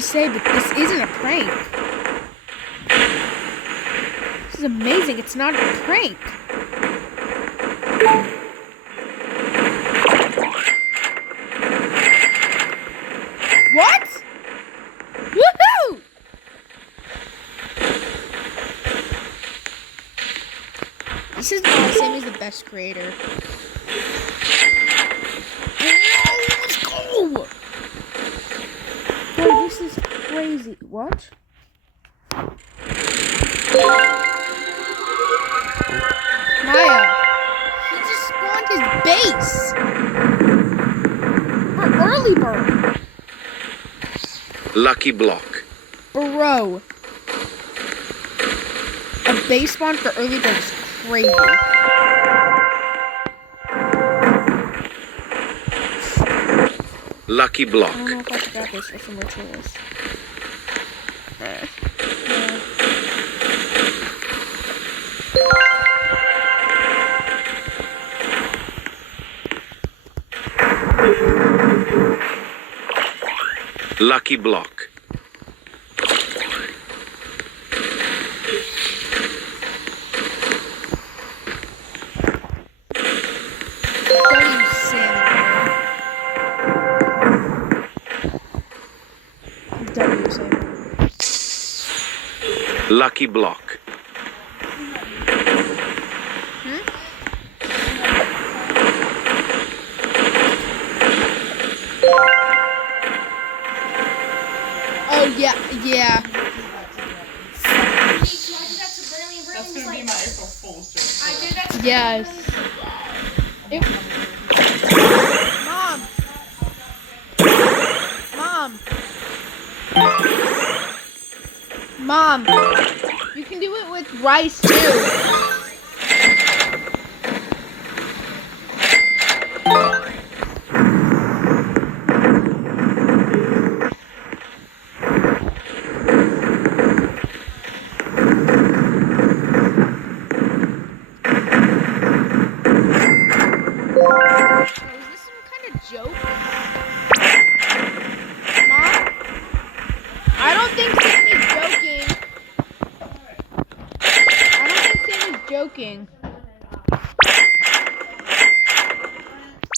sorry to say, but this isn't a prank. This is amazing. It's not a prank. What? Woohoo! This is not Sammy's the best creator. Let's go! Bro, this is crazy. What? Maya, he just spawned his base. For early bird. Lucky block. Bro. A base spawn for early bird is crazy. Lucky block. I don't know if I forgot this or some rituals. Lucky block. Lucky block. Oh yeah, yeah. That's gonna be my April Fool's joke. I did that. Yes. Mom, you can do it with rice too.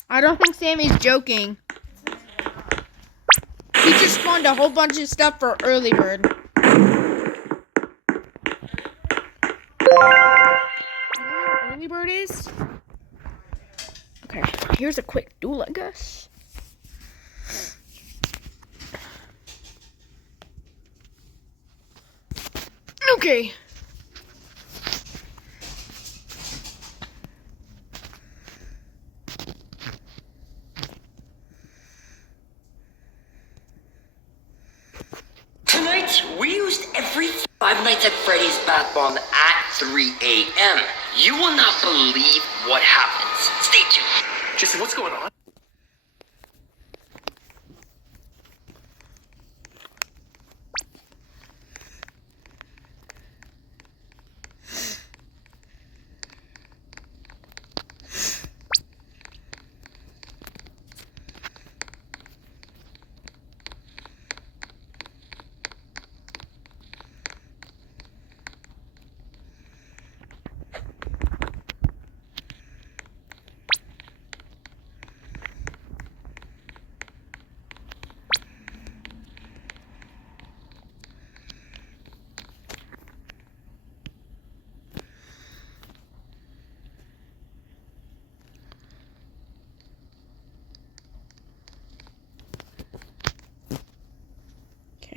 I don't think Sammy's joking. He just spawned a whole bunch of stuff for early bird. You know what early bird is? Okay, here's a quick duel, I guess. Okay. Tonight, we used every Five Nights at Freddy's bath bomb at 3 a.m. You will not believe what happens. Stay tuned. Jesse, what's going on?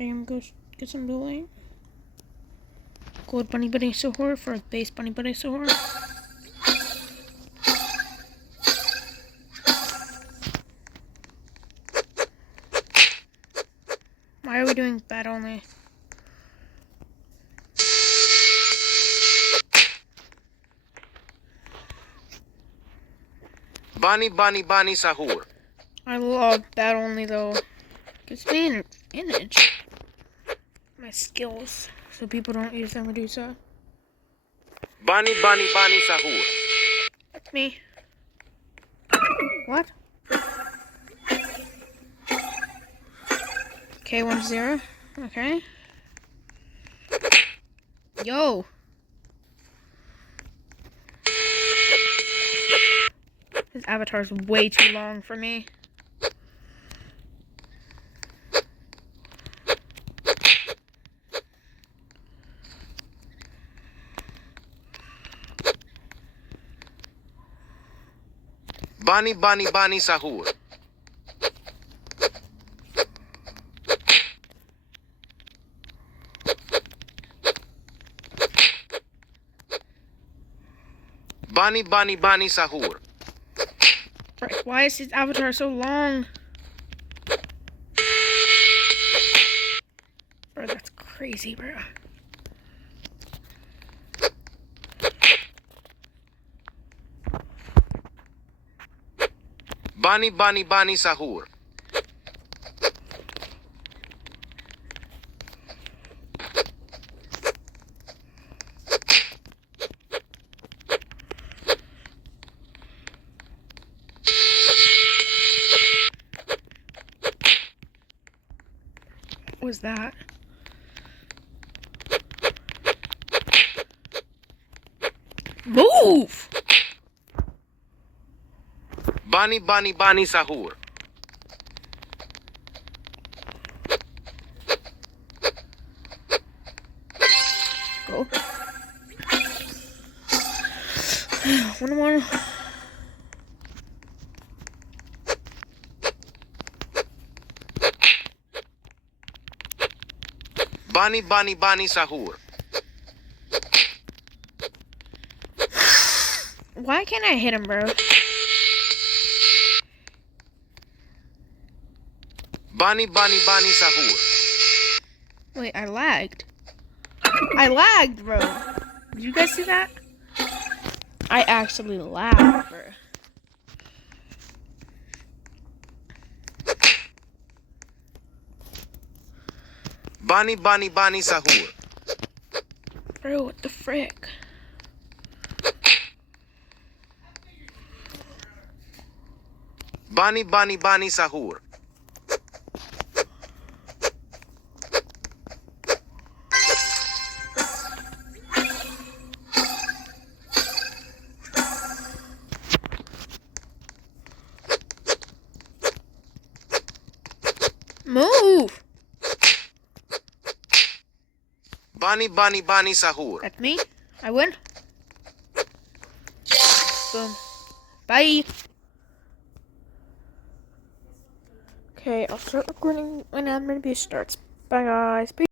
Okay, I'm gonna go get some dueling. Gold bunny bunny sohor for base bunny bunny sohor. Why are we doing bad only? Bunny bunny bunny sahur. I love bad only though. Gives me an advantage. My skills, so people don't use them Medusa. Bunny bunny bunny sahur. That's me. What? Okay, 1-0. Okay. Yo. His avatar's way too long for me. Bunny, bunny, bunny, sahur. Bunny, bunny, bunny, sahur. Frick, why is his avatar so long? Bro, that's crazy, bro. Bunny, bunny, bunny, sahur. What was that? Move! Bunny, bunny, bunny, sahur. Go. 1-1. Bunny, bunny, bunny, sahur. Why can't I hit him, bro? Bunny, bunny, bunny, sahur. Wait, I lagged. I lagged, bro. Did you guys see that? I actually lagged, bro. Bunny, bunny, bunny, sahur. Bro, what the frick? Bunny, bunny, bunny, sahur. Move! Bunny, bunny, bunny, sahur. That's me. I win. Boom. Bye. Okay, I'll start recording when Admin Abuse starts. Bye, guys. Peace.